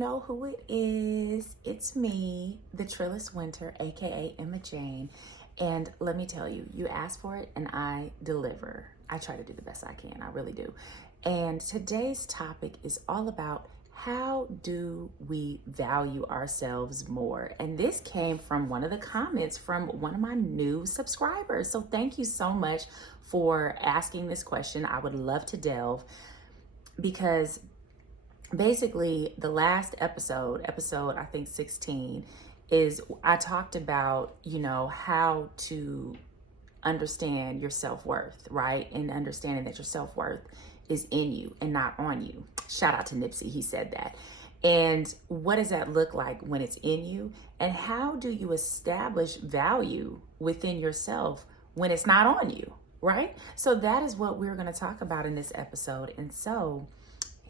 know who it is. It's me, TheTrillestWinter, aka Emma Jane. And let me tell you, you ask for it and I deliver. I try to do the best I can. I really do. And today's topic is all about how do we value ourselves more? And this came from one of the comments from one of my new subscribers. So thank you so much for asking this question. I would love to delve because basically the last episode I think 16, is I talked about, how to understand your self-worth, right? And understanding that your self-worth is in you and not on you. Shout out to Nipsey, he said that. And what does that look like when it's in you? And how do you establish value within yourself when it's not on you, right? So that is what we're going to talk about in this episode. And so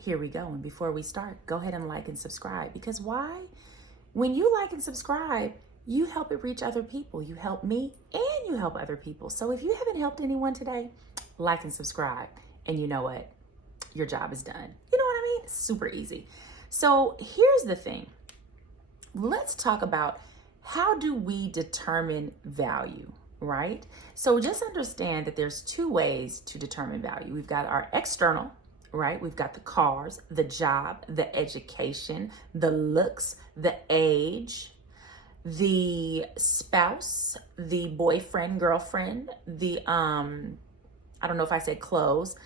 here we go. And before we start, go ahead and like and subscribe. Because why? When you like and subscribe, you help it reach other people. You help me and you help other people. So if you haven't helped anyone today, like and subscribe. And you know what? Your job is done. You know what I mean? It's super easy. So here's the thing. Let's talk about how do we determine value, right? So just understand that there's two ways to determine value. We've got our external, right? We've got the cars, the job, the education, the looks, the age, the spouse, the boyfriend, girlfriend, the, I don't know if I said clothes,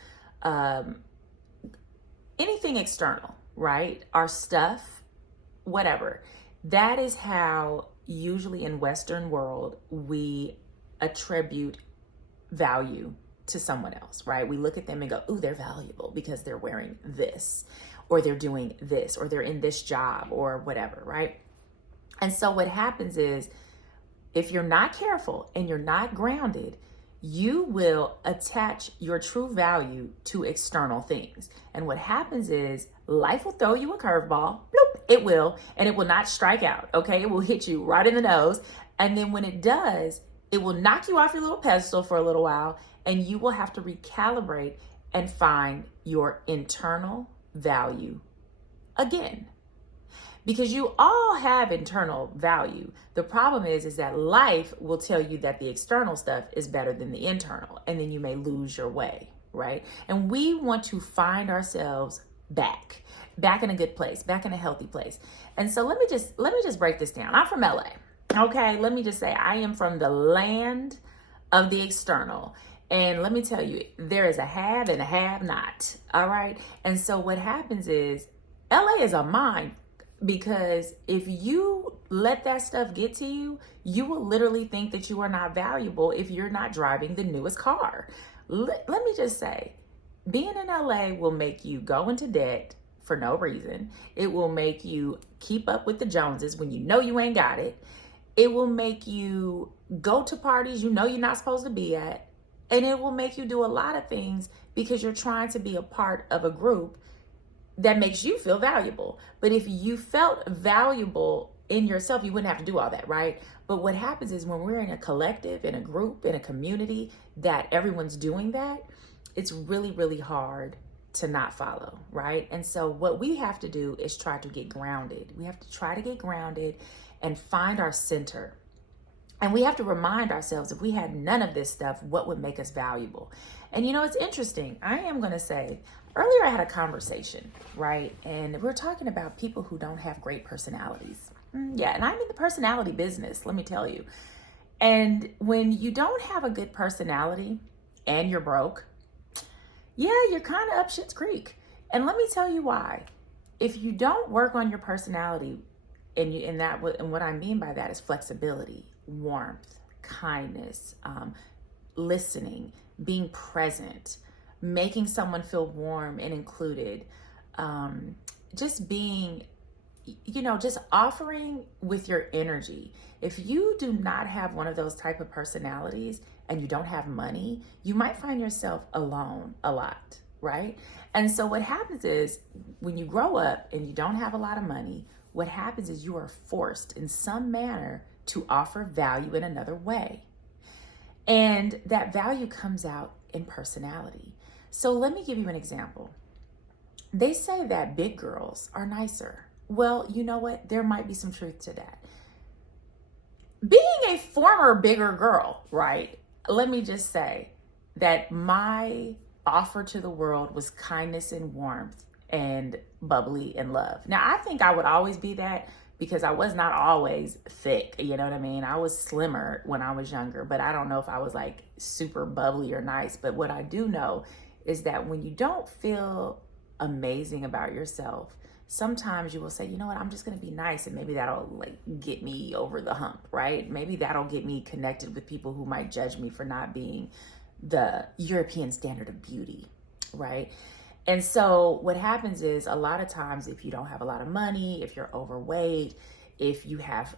anything external, right? Our stuff, whatever. That is how usually in Western world, we attribute value to someone else, right? We look at them and go, ooh, they're valuable because they're wearing this, or they're doing this, or they're in this job, or whatever, right? And so what happens is, if you're not careful and you're not grounded, you will attach your true value to external things. And what happens is life will throw you a curveball. Bloop, it will. And it will not strike out. Okay. It will hit you right in the nose. And then when it does, it will knock you off your little pedestal for a little while. And you will have to recalibrate and find your internal value again. Because you all have internal value. The problem is that life will tell you that the external stuff is better than the internal, and then you may lose your way, right? And we want to find ourselves back in a good place, back in a healthy place. And so let me just break this down. I'm from LA. Okay, let me just say I am from the land of the external. And let me tell you, there is a have and a have not. All right. And so what happens is LA is a mind. Because if you let that stuff get to you, you will literally think that you are not valuable if you're not driving the newest car. Let me just say, being in LA will make you go into debt for no reason. It will make you keep up with the Joneses when you know you ain't got it. It will make you go to parties you know you're not supposed to be at. And it will make you do a lot of things because you're trying to be a part of a group that makes you feel valuable. But if you felt valuable in yourself, you wouldn't have to do all that, right? But what happens is when we're in a collective, in a group, in a community that everyone's doing that, it's really, really hard to not follow, right? And so what we have to do is try to get grounded. We have to try to get grounded and find our center. And we have to remind ourselves, if we had none of this stuff, what would make us valuable? And it's interesting. I am going to say, earlier I had a conversation, right? And we're talking about people who don't have great personalities. Yeah, and I'm in the personality business, let me tell you. And when you don't have a good personality and you're broke, yeah, you're kind of up shit's creek. And let me tell you why. If you don't work on your personality, and what I mean by that is flexibility, warmth, kindness, listening, being present, making someone feel warm and included, just being, just offering with your energy. If you do not have one of those type of personalities and you don't have money, you might find yourself alone a lot, right? And so what happens is when you grow up and you don't have a lot of money, what happens is you are forced in some manner to offer value in another way. And that value comes out in personality. So let me give you an example. They say that big girls are nicer. Well, you know what? There might be some truth to that. Being a former bigger girl, right? Let me just say that my offer to the world was kindness and warmth and bubbly and love. Now, I think I would always be that because I was not always thick. You know what I mean? I was slimmer when I was younger, but I don't know if I was like super bubbly or nice. But what I do know is that when you don't feel amazing about yourself, sometimes you will say, you know what, I'm just going to be nice, and maybe that'll like get me over the hump, right? Maybe that'll get me connected with people who might judge me for not being the European standard of beauty, right? And so what happens is a lot of times, if you don't have a lot of money, if you're overweight, if you have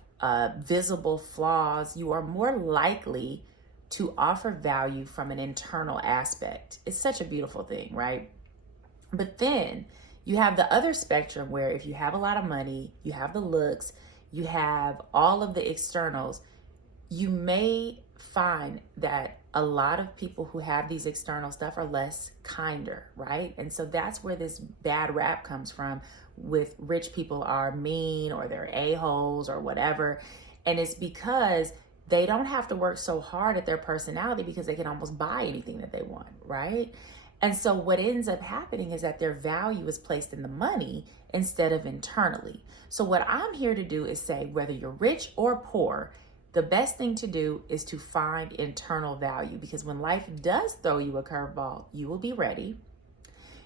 visible flaws, you are more likely to offer value from an internal aspect. It's such a beautiful thing, right? But then you have the other spectrum where if you have a lot of money, you have the looks, you have all of the externals, you may find that a lot of people who have these external stuff are less kinder, right? And so that's where this bad rap comes from with rich people are mean or they're a-holes or whatever. And it's because they don't have to work so hard at their personality because they can almost buy anything that they want, right? And so what ends up happening is that their value is placed in the money instead of internally. So what I'm here to do is say, whether you're rich or poor, the best thing to do is to find internal value, because when life does throw you a curveball, you will be ready.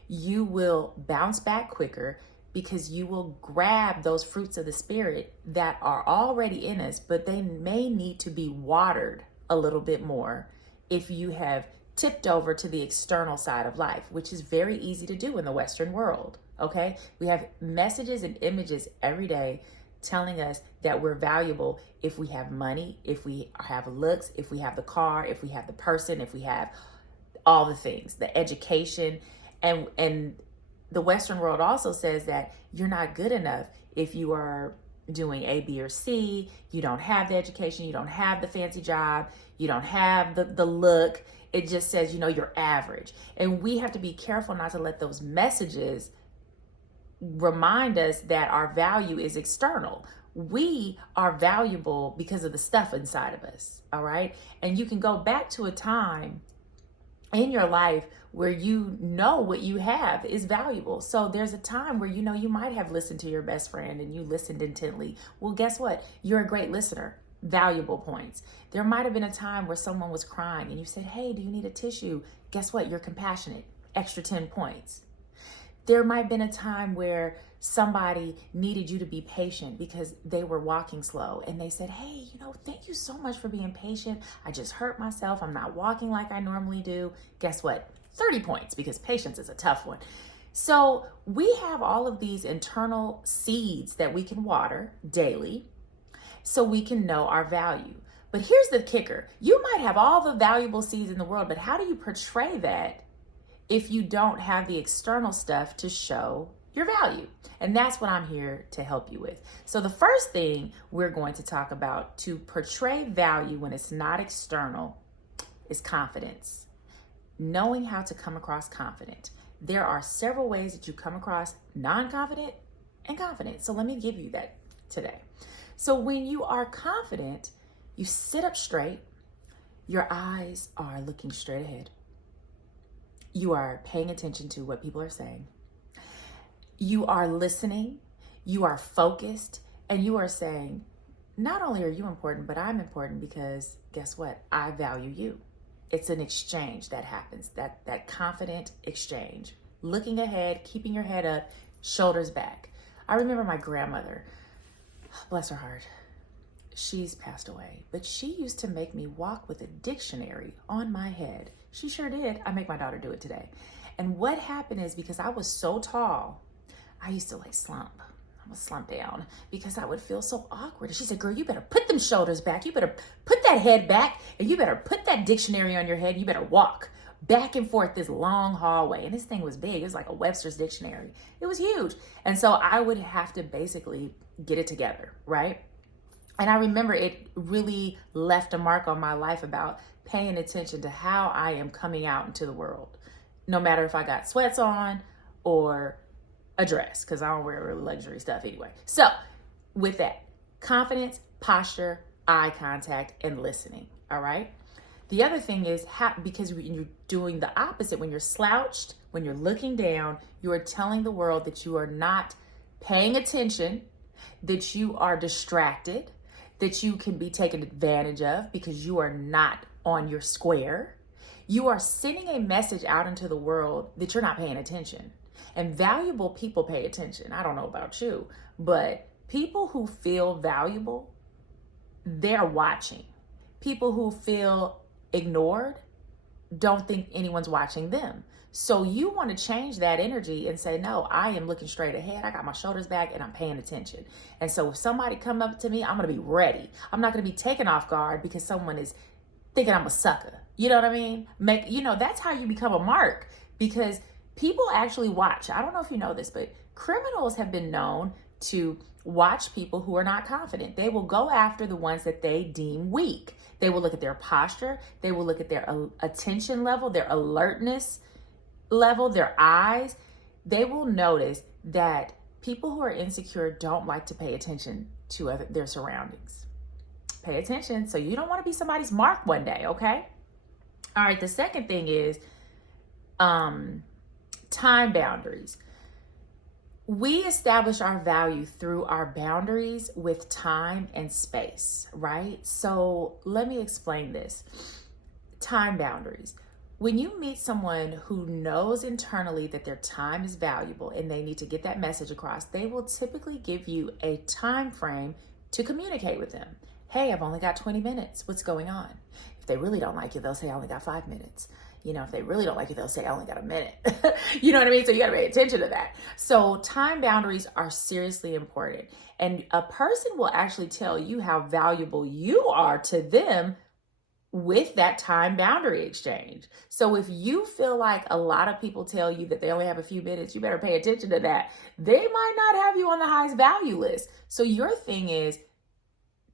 You will bounce back quicker because you will grab those fruits of the spirit that are already in us, but they may need to be watered a little bit more if you have tipped over to the external side of life, which is very easy to do in the Western world, okay? We have messages and images every day telling us that we're valuable if we have money, if we have looks, if we have the car, if we have the person, if we have all the things, the education. And the Western world also says that you're not good enough if you are doing A, B, or C, you don't have the education, you don't have the fancy job, you don't have the look. It just says, you're average. And we have to be careful not to let those messages remind us that our value is external. We are valuable because of the stuff inside of us, all right? And you can go back to a time in your life where you know what you have is valuable. So there's a time where you might have listened to your best friend and you listened intently. Well, guess what? You're a great listener. Valuable points. There might have been a time where someone was crying and you said, hey, do you need a tissue? Guess what? You're compassionate. Extra 10 points. There might have been a time where somebody needed you to be patient because they were walking slow and they said, hey, thank you so much for being patient. I just hurt myself. I'm not walking like I normally do. Guess what? 30 points, because patience is a tough one. So we have all of these internal seeds that we can water daily so we can know our value. But here's the kicker. You might have all the valuable seeds in the world, but how do you portray that if you don't have the external stuff to show your value? And that's what I'm here to help you with. So the first thing we're going to talk about to portray value when it's not external is confidence. Knowing how to come across confident. There are several ways that you come across non-confident and confident. So let me give you that today. So when you are confident, you sit up straight, your eyes are looking straight ahead. You are paying attention to what people are saying. You are listening, you are focused, and you are saying, not only are you important, but I'm important because guess what? I value you. It's an exchange that happens, that confident exchange. Looking ahead, keeping your head up, shoulders back. I remember my grandmother, bless her heart, she's passed away, but she used to make me walk with a dictionary on my head. She sure did. I make my daughter do it today. And what happened is, because I was so tall, I used to slump. I would slump down because I would feel so awkward. And she said, girl, you better put them shoulders back. You better put that head back, and you better put that dictionary on your head. You better walk back and forth this long hallway. And this thing was big. It was like a Webster's dictionary. It was huge. And so I would have to basically get it together, right? And I remember it really left a mark on my life about paying attention to how I am coming out into the world. No matter if I got sweats on or a dress because I don't wear really luxury stuff anyway. So with that, confidence, posture, eye contact, and listening. All right. The other thing is because when you're doing the opposite, when you're slouched, when you're looking down, you are telling the world that you are not paying attention, that you are distracted, that you can be taken advantage of because you are not on your square. You are sending a message out into the world that you're not paying attention. And valuable people pay attention. I don't know about you, but people who feel valuable, they're watching. People who feel ignored don't think anyone's watching them. So you want to change that energy and say, no, I am looking straight ahead. I got my shoulders back and I'm paying attention. And so if somebody come up to me, I'm going to be ready. I'm not going to be taken off guard because someone is thinking I'm a sucker. You know what I mean? That's how you become a mark, because people actually watch. I don't know if you know this, but criminals have been known to watch people who are not confident. They will go after the ones that they deem weak. They will look at their posture. They will look at their attention level, their alertness level, their eyes. They will notice that people who are insecure don't like to pay attention to their surroundings. Pay attention so you don't want to be somebody's mark one day, okay? All right, the second thing is time boundaries. We establish our value through our boundaries with time and space, right? So let me explain this. Time boundaries. When you meet someone who knows internally that their time is valuable and they need to get that message across, they will typically give you a time frame to communicate with them. Hey, I've only got 20 minutes. What's going on? If they really don't like you, they'll say, I only got 5 minutes. If they really don't like you, they'll say, I only got a minute. You know what I mean? So you got to pay attention to that. So time boundaries are seriously important. And a person will actually tell you how valuable you are to them with that time boundary exchange. So if you feel like a lot of people tell you that they only have a few minutes, you better pay attention to that. They might not have you on the highest value list. So your thing is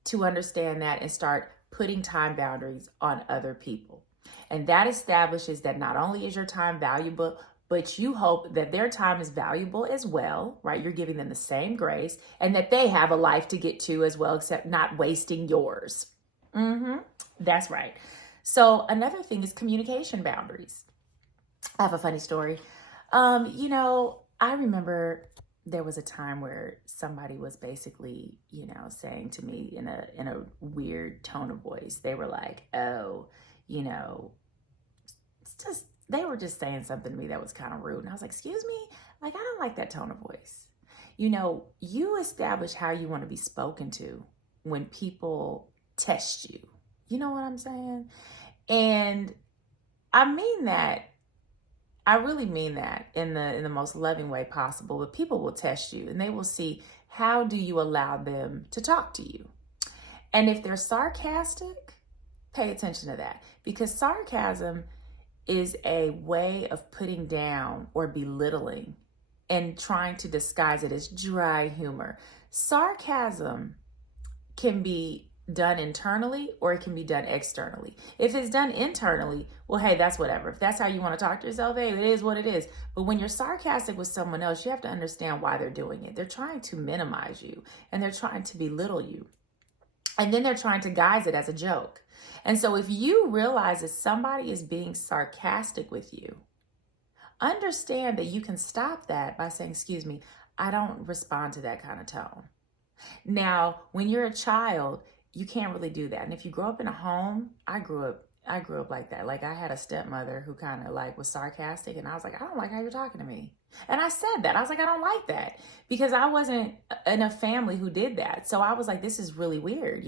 to understand that and start putting time boundaries on other people. And that establishes that not only is your time valuable, but you hope that their time is valuable as well, right? You're giving them the same grace and that they have a life to get to as well, except not wasting yours. That's right. So another thing is communication boundaries. I have a funny story. I remember there was a time where somebody was basically, saying to me in a weird tone of voice, they were like, oh, they were just saying something to me that was kind of rude. And I was like, excuse me? Like, I don't like that tone of voice. You establish how you want to be spoken to when people test you. You know what I'm saying? And I mean that. I really mean that in the most loving way possible. But people will test you and they will see, how do you allow them to talk to you? And if they're sarcastic, pay attention to that, because sarcasm is a way of putting down or belittling and trying to disguise it as dry humor. Sarcasm can be done internally or it can be done externally. If it's done internally, well, hey, that's whatever. If that's how you want to talk to yourself, hey, it is what it is. But when you're sarcastic with someone else, you have to understand why they're doing it. They're trying to minimize you and they're trying to belittle you. And then they're trying to guise it as a joke. And so if you realize that somebody is being sarcastic with you, understand that you can stop that by saying, excuse me, I don't respond to that kind of tone. Now, when you're a child, you can't really do that. And if you grow up in a home, I grew up like that. Like, I had a stepmother who kind of like was sarcastic, and I was like, I don't like how you're talking to me. And I said that. I was like, I don't like that, because I wasn't in a family who did that. So I was like, this is really weird,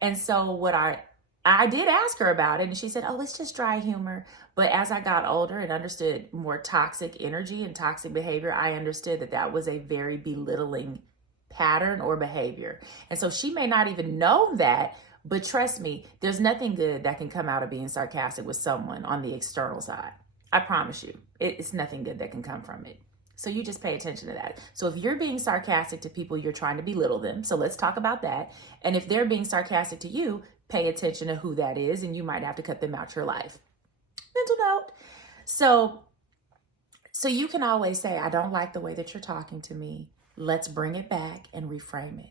And so what I did ask her about it, and she said, oh, it's just dry humor. But as I got older and understood more toxic energy and toxic behavior, I understood that that was a very belittling pattern or behavior. And so she may not even know that, but trust me, there's nothing good that can come out of being sarcastic with someone on the external side. I promise you, it's nothing good that can come from it. So you just pay attention to that. So if you're being sarcastic to people, you're trying to belittle them. So let's talk about that. And if they're being sarcastic to you, pay attention to who that is, and you might have to cut them out your life. Mental note. So So you can always say, I don't like the way that you're talking to me. Let's bring it back and reframe it.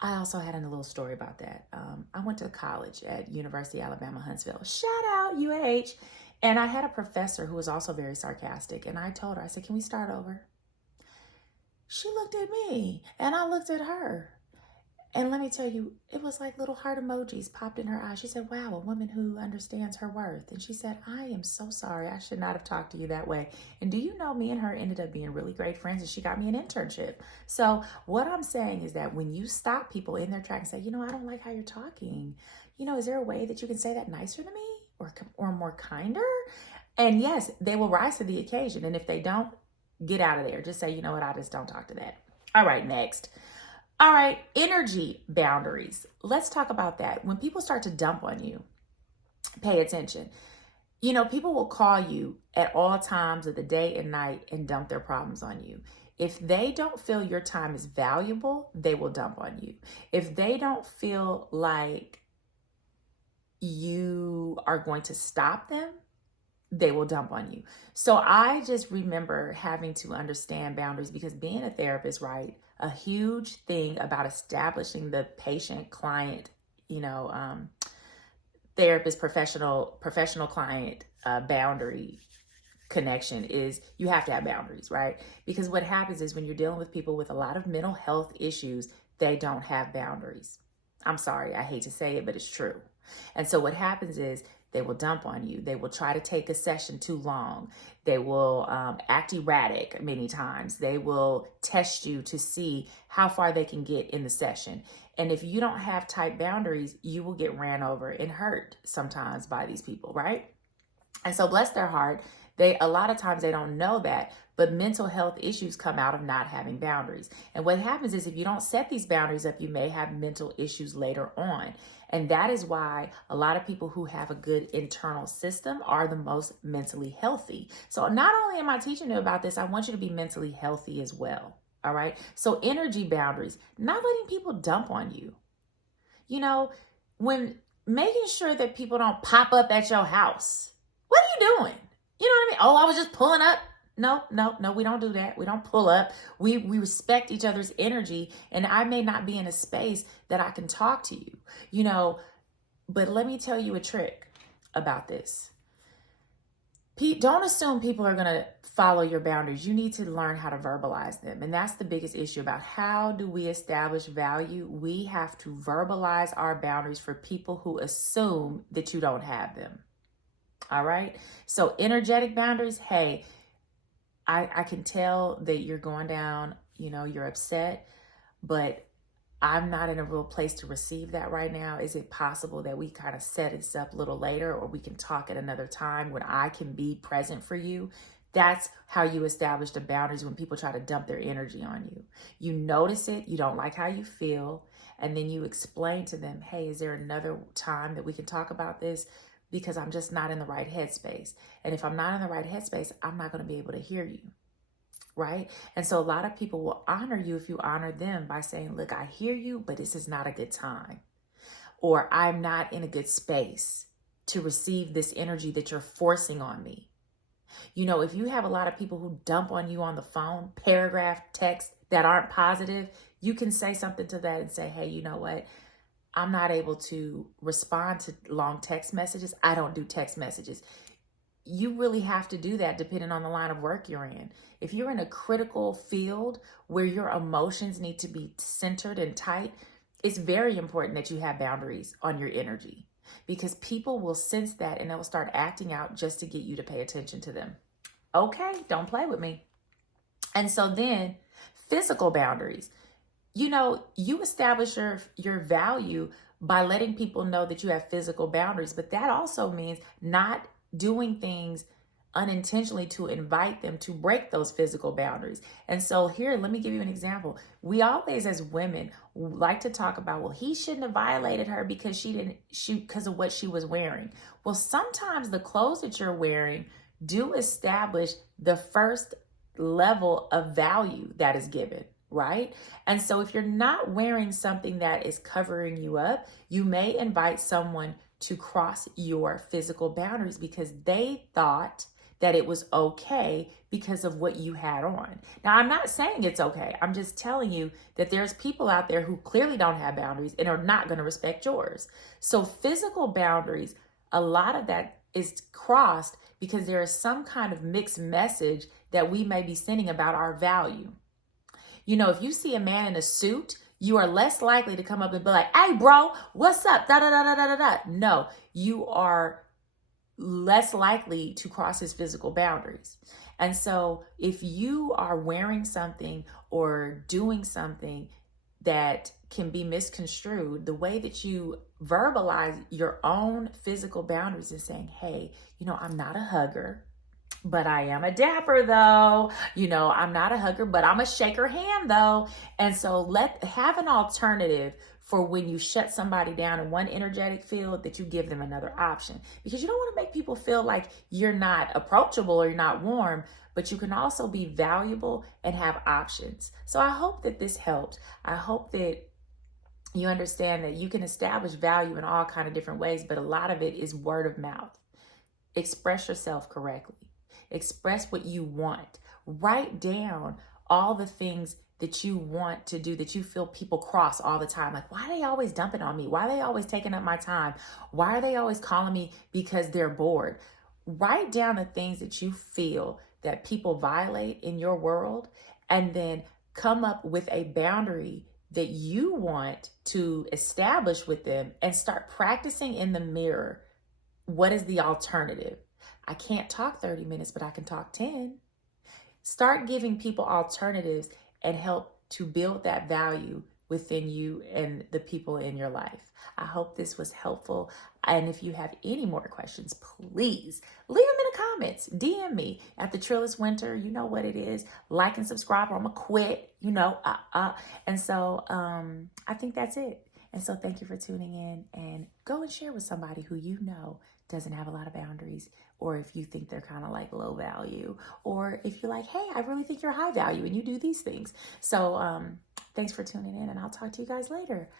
I also had a little story about that. I went to college at University of Alabama, Huntsville. Shout out UAH. And I had a professor who was also very sarcastic. And I told her, I said, can we start over? She looked at me and I looked at her. And let me tell you, it was like little heart emojis popped in her eyes. She said, wow, a woman who understands her worth. And she said, I am so sorry. I should not have talked to you that way. And do you know, me and her ended up being really great friends, and she got me an internship. So what I'm saying is that when you stop people in their track and say, you know, I don't like how you're talking. You know, is there a way that you can say that nicer to me or more kinder? And yes, they will rise to the occasion. And if they don't, get out of there. Just say, you know what, I just don't talk to that. All right, next. All right, energy boundaries. Let's talk about that. When people start to dump on you, pay attention. You know, people will call you at all times of the day and night and dump their problems on you. If they don't feel your time is valuable, they will dump on you. If they don't feel like you are going to stop them, they will dump on you. So I just remember having to understand boundaries, because being a therapist, right, a huge thing about establishing the patient-client, therapist, professional client boundary connection is you have to have boundaries, right? Because what happens is when you're dealing with people with a lot of mental health issues, they don't have boundaries. I'm sorry, I hate to say it, but it's true. And so what happens is they will dump on you. They will try to take a session too long. They will act erratic many times. They will test you to see how far they can get in the session. And if you don't have tight boundaries, you will get ran over and hurt sometimes by these people, right? And so bless their heart, a lot of times they don't know that, but mental health issues come out of not having boundaries. And what happens is if you don't set these boundaries up, you may have mental issues later on. And that is why a lot of people who have a good internal system are the most mentally healthy. So not only am I teaching you about this, I want you to be mentally healthy as well. All right. So energy boundaries, not letting people dump on you. You know, when making sure that people don't pop up at your house. What are you doing? You know what I mean? Oh, I was just pulling up. No, we don't do that. We don't pull up. We respect each other's energy. And I may not be in a space that I can talk to you, but let me tell you a trick about this. Don't assume people are going to follow your boundaries. You need to learn how to verbalize them. And that's the biggest issue about how do we establish value? We have to verbalize our boundaries for people who assume that you don't have them. All right. So energetic boundaries. Hey, I can tell that you're going down, you're upset, but I'm not in a real place to receive that right now. Is it possible that we kind of set this up a little later, or we can talk at another time when I can be present for you? That's how you establish the boundaries when people try to dump their energy on you. You notice it, you don't like how you feel, and then you explain to them, hey, is there another time that we can talk about this? Because I'm just not in the right headspace. And if I'm not in the right headspace, I'm not going to be able to hear you, right? And so a lot of people will honor you if you honor them by saying, look, I hear you, but this is not a good time. Or I'm not in a good space to receive this energy that you're forcing on me. If you have a lot of people who dump on you on the phone, paragraph text that aren't positive, you can say something to that and say, hey, you know what? I'm not able to respond to long text messages. I don't do text messages. You really have to do that depending on the line of work you're in. If you're in a critical field where your emotions need to be centered and tight, it's very important that you have boundaries on your energy, because people will sense that and they'll start acting out just to get you to pay attention to them. Okay, don't play with me. And so then physical boundaries. You establish your value by letting people know that you have physical boundaries, but that also means not doing things unintentionally to invite them to break those physical boundaries. And so here, let me give you an example. We always, as women, like to talk about, well, he shouldn't have violated her because she didn't shoot because of what she was wearing. Well, sometimes the clothes that you're wearing do establish the first level of value that is given. Right? And so if you're not wearing something that is covering you up, you may invite someone to cross your physical boundaries because they thought that it was okay because of what you had on. Now, I'm not saying it's okay. I'm just telling you that there's people out there who clearly don't have boundaries and are not going to respect yours. So physical boundaries, a lot of that is crossed because there is some kind of mixed message that we may be sending about our value. You know, if you see a man in a suit, you are less likely to come up and be like, hey, bro, what's up? Da, da, da, da, da, da. No, you are less likely to cross his physical boundaries. And so if you are wearing something or doing something that can be misconstrued, the way that you verbalize your own physical boundaries is saying, hey, you know, I'm not a hugger, but I am a dapper though. You know, I'm not a hugger, but I'm a shaker hand though. And so have an alternative for when you shut somebody down in one energetic field, that you give them another option, because you don't want to make people feel like you're not approachable or you're not warm, but you can also be valuable and have options. So I hope that this helped. I hope that you understand that you can establish value in all kind of different ways, but a lot of it is word of mouth. Express yourself correctly. Express what you want. Write down all the things that you want to do that you feel people cross all the time. Like, why are they always dumping on me? Why are they always taking up my time? Why are they always calling me because they're bored? Write down the things that you feel that people violate in your world, and then come up with a boundary that you want to establish with them, and start practicing in the mirror. What is the alternative? I can't talk 30 minutes, but I can talk 10. Start giving people alternatives and help to build that value within you and the people in your life. I hope this was helpful. And if you have any more questions, please leave them in the comments. DM me at TheTrillestWinter. You know what it is. Like and subscribe, or I'm going to quit, you know. And so I think that's it. And so thank you for tuning in, and go and share with somebody who you know doesn't have a lot of boundaries, or if you think they're kind of like low value, or if you're like, hey, I really think you're high value and you do these things. So thanks for tuning in, and I'll talk to you guys later.